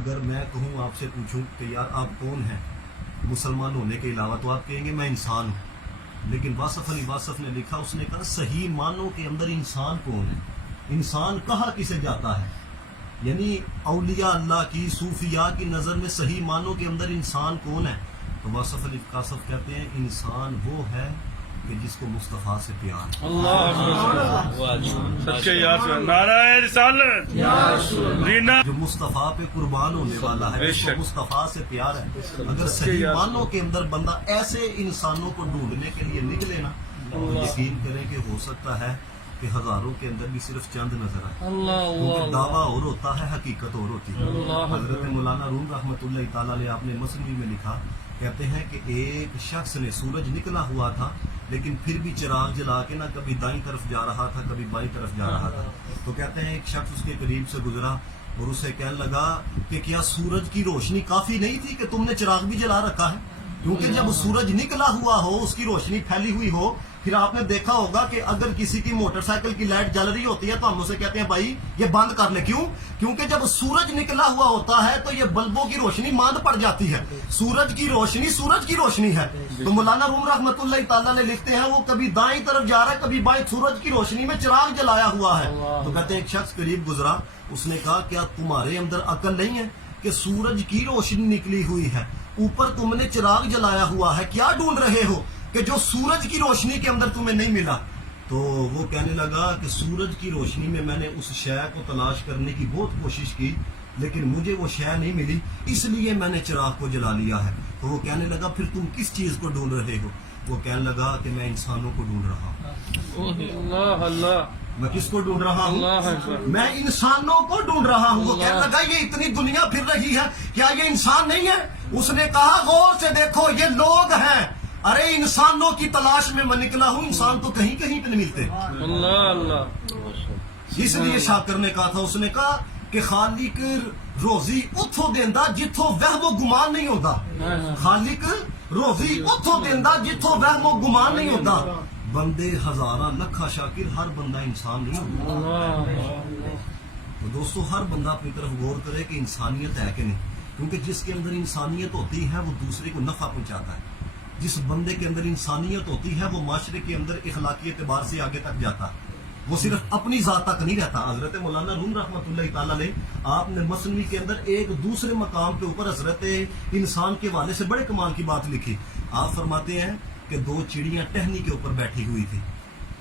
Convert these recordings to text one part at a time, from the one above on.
اگر میں کہوں آپ سے پوچھوں کہ یار آپ کون ہیں مسلمان ہونے کے علاوہ، تو آپ کہیں گے میں انسان ہوں. لیکن واصف علی واصف نے لکھا، اس نے کہا صحیح معنوں کے اندر انسان کون ہے، انسان کہا کسے جاتا ہے. یعنی اولیاء اللہ کی، صوفیاء کی نظر میں صحیح معنوں کے اندر انسان کون ہے؟ تو واصف علی واصف کہتے ہیں انسان وہ ہے کہ جس کو مصطفیٰ سے پیار ہے. سچے یار نعرہ رسالت جو مصطفیٰ پہ قربان ہونے والا ہے، جس کو مصطفیٰ سے پیار ہے. اگر صحیح معنوں کے اندر بندہ ایسے انسانوں کو ڈھونڈنے کے لیے نکلے نا، تو یقین کریں کہ ہو سکتا ہے کہ ہزاروں کے اندر بھی صرف چند نظر آئے. کیونکہ دعویٰ اور ہوتا ہے، حقیقت اور ہوتی ہے. حضرت مولانا روم رحمۃ اللہ تعالیٰ علیہ آپ نے مثنوی میں لکھا، کہتے ہیں کہ ایک شخص نے، سورج نکلا ہوا تھا لیکن پھر بھی چراغ جلا کے نہ کبھی دائیں طرف جا رہا تھا کبھی بائیں طرف جا رہا تھا. تو کہتے ہیں ایک شخص اس کے قریب سے گزرا اور اسے کہنے لگا کہ کیا سورج کی روشنی کافی نہیں تھی کہ تم نے چراغ بھی جلا رکھا ہے؟ کیونکہ جب سورج نکلا ہوا ہو، اس کی روشنی پھیلی ہوئی ہو، پھر آپ نے دیکھا ہوگا کہ اگر کسی کی موٹر سائیکل کی لائٹ جل رہی ہوتی ہے تو ہم اسے کہتے ہیں بھائی یہ بند کر لے. کیوں؟ کیونکہ جب سورج نکلا ہوا ہوتا ہے تو یہ بلبوں کی روشنی ماند پڑ جاتی ہے. سورج کی روشنی ہے. تو مولانا روم رحمۃ اللہ تعالیٰ نے لکھتے ہیں وہ کبھی دائیں طرف جا رہا ہے کبھی بائیں، سورج کی روشنی میں چراغ جلایا ہوا ہے. تو کہتے ہیں ایک شخص قریب گزرا، اس نے کہا کیا تمہارے اندر عقل نہیں ہے کہ سورج کی روشنی نکلی ہوئی ہے، اوپر تم نے چراغ جلایا ہوا ہے، کیا ڈھونڈ رہے ہو کہ جو سورج کی روشنی کے اندر تمہیں نہیں ملا؟ تو وہ کہنے لگا کہ سورج کی روشنی میں نے اس شے کو تلاش کرنے کی بہت کوشش کی لیکن مجھے وہ شے نہیں ملی، اس لیے میں نے چراغ کو جلا لیا ہے. تو وہ کہنے لگا پھر تم کس چیز کو ڈھونڈ رہے ہو؟ وہ کہنے لگا کہ میں انسانوں کو ڈھونڈ رہا ہوں. میں کس کو ڈھونڈ رہا ہوں؟ میں انسانوں کو ڈھونڈ رہا ہوں. وہ کہنے لگا یہ اتنی دنیا پھر رہی ہے، کیا یہ انسان نہیں ہے؟ اس نے کہا غور سے دیکھو یہ لوگ ہیں. ارے انسانوں کی تلاش میں میں نکلا ہوں، انسان تو کہیں کہیں پہ نہیں ملتے. اس لیے شاکر نے کہا تھا، اس نے کہا کہ خالق روزی اتھو دیندا جتھوں وہم و گمان نہیں ہوتا. خالق روزی اتھو دیندا جتھوں وہم و گمان نہیں ہوتا. بندے ہزاراں لکھا شاکر، ہر بندہ انسان نہیں ہوتا. تو دوستو ہر بندہ اپنی طرف غور کرے کہ انسانیت ہے کہ نہیں، کیونکہ جس کے اندر انسانیت ہوتی ہے وہ دوسرے کو نفع پہنچاتا ہے. جس بندے کے اندر انسانیت ہوتی ہے وہ معاشرے کے اندر اخلاقی اعتبار سے آگے تک جاتا ہے، وہ صرف اپنی ذات تک نہیں رہتا. حضرت مولانا روم رحمۃ اللہ تعالیٰ نے آپ نے مثنوی کے اندر ایک دوسرے مقام کے اوپر حضرت انسان کے حوالے سے بڑے کمال کی بات لکھی. آپ فرماتے ہیں کہ دو چڑیاں ٹہنی کے اوپر بیٹھی ہوئی تھی،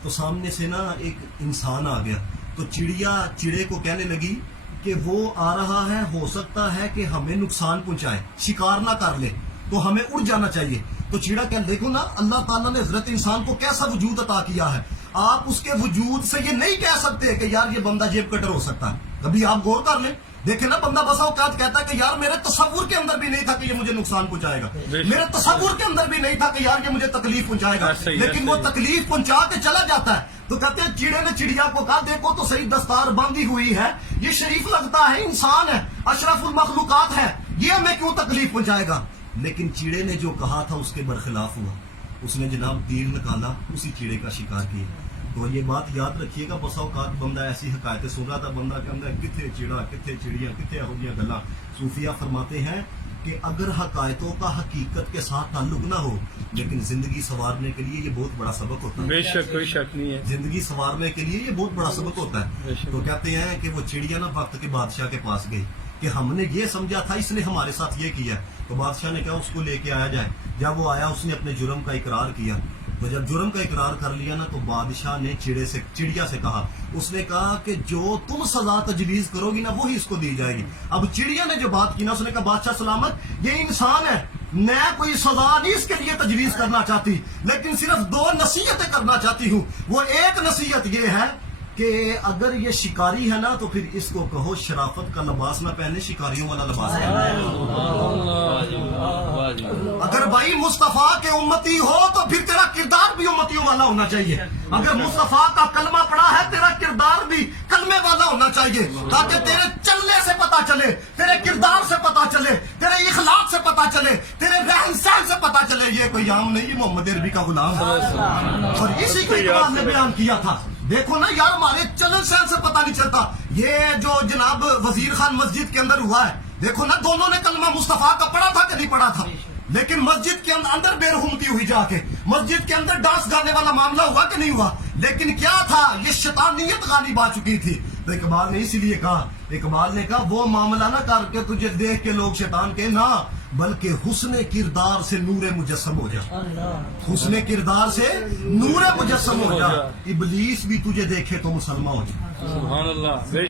تو سامنے سے نا ایک انسان آ گیا. تو چڑیا چڑے کو کہنے لگی کہ وہ آ رہا ہے، ہو سکتا ہے کہ ہمیں نقصان پہنچائے، شکار نہ کر لے، تو ہمیں اڑ جانا چاہیے. تو چیڑا کہ دیکھو نا اللہ تعالیٰ نے حضرت انسان کو کیسا وجود عطا کیا ہے، آپ اس کے وجود سے یہ نہیں کہہ سکتے کہ یار یہ بندہ جیب کٹر ہو سکتا ہے. کبھی آپ غور کر لیں، دیکھیں نا بندہ بسا اوقات کہتا ہے کہ یار میرے تصور کے اندر بھی نہیں تھا کہ یہ مجھے نقصان پہنچائے گا، میرے تصور کے اندر بھی نہیں تھا کہ یار یہ مجھے تکلیف پہنچائے گا، لیکن وہ تکلیف پہنچا کے چلا جاتا ہے. تو کہتے ہیں چیڑے نے چڑیا کو کہا دیکھو تو صحیح دستار باندھی ہوئی ہے، یہ شریف لگتا ہے، انسان ہے، اشرف المخلوقات ہے، یہ ہمیں کیوں تکلیف پہنچائے گا؟ لیکن چیڑے نے جو کہا تھا اس کے برخلاف ہوا، اس نے جناب تیر نکالا، اسی چیڑے کا شکار کیا. تو یہ بات یاد رکھیے گا، بسا اوقات بندہ ایسی حکایتیں سن رہا تھا، بندہ کہتا ہے کتنے چیڑا کتنے چڑیاں کتنے ہو گیا گلا. صوفیہ فرماتے ہیں کہ اگر حقائقوں کا حقیقت کے ساتھ تعلق نہ ہو لیکن زندگی سنوارنے کے لیے یہ بہت بڑا سبق ہوتا ہے. بے شک کوئی شک نہیں ہے، زندگی سنوارنے کے لیے یہ بہت بڑا سبق ہوتا ہے. تو کہتے ہیں کہ وہ چڑیا نا وقت کے بادشاہ کے پاس گئی کہ ہم نے یہ سمجھا تھا اس نے ہمارے ساتھ یہ کیا. تو بادشاہ نے کہا اس کو لے کے آیا جائے. جب وہ آیا اس نے اپنے جرم کا اقرار کیا. تو جب جرم کا اقرار کر لیا نا تو بادشاہ نے چڑیا سے کہا، اس نے کہا کہ جو تم سزا تجویز کرو گی نا وہی اس کو دی جائے گی. اب چڑیا نے جو بات کی نا، اس نے کہا بادشاہ سلامت یہ انسان ہے، میں کوئی سزا نہیں اس کے لیے تجویز کرنا چاہتی، لیکن صرف دو نصیحتیں کرنا چاہتی ہوں. وہ ایک نصیحت یہ ہے کہ اگر یہ شکاری ہے نا تو پھر اس کو کہو شرافت کا لباس نہ پہنے، شکاریوں والا لباس پہنے. اگر بھائی مصطفیٰ کے امتی ہو تو پھر تیرا کردار بھی امتیوں والا ہونا چاہیے. اگر مصطفیٰ کا کلمہ پڑا ہے تیرا کردار بھی کلمے والا ہونا چاہیے، تاکہ تیرے چلنے سے پتا چلے، تیرے کردار سے پتا چلے، تیرے اخلاق سے پتا چلے، تیرے رہن سہن سے پتا چلے یہ کوئی عام نہیں، یہ محمد عربی کا غلام ہے. اور اسی کو اقبال نے بیان کیا تھا. دیکھو نا یار ہمارے چلن سہن سے پتہ نہیں چلتا. یہ جو جناب وزیر خان مسجد کے اندر ہوا ہے، دیکھو نا دونوں نے کلمہ مصطفیٰ کا پڑھا تھا کہ نہیں پڑھا تھا، لیکن مسجد کے اندر بے رحمتی ہوئی جا کے، مسجد کے اندر ڈانس گانے والا معاملہ ہوا کہ نہیں ہوا، لیکن کیا تھا، یہ شیطانیت غالب آ چکی تھی۔ تو اقبال نے اسی لیے کہا، اقبال نے کہا وہ معاملہ نہ کر کے تجھے دیکھ کے لوگ شیطان کے، نہ بلکہ حسن کردار سے نور مجسم ہو جا، حسن کردار سے نور مجسم ہو جا، ابلیس بھی تجھے دیکھے تو مسلمان ہو جا۔ سبحان اللہ.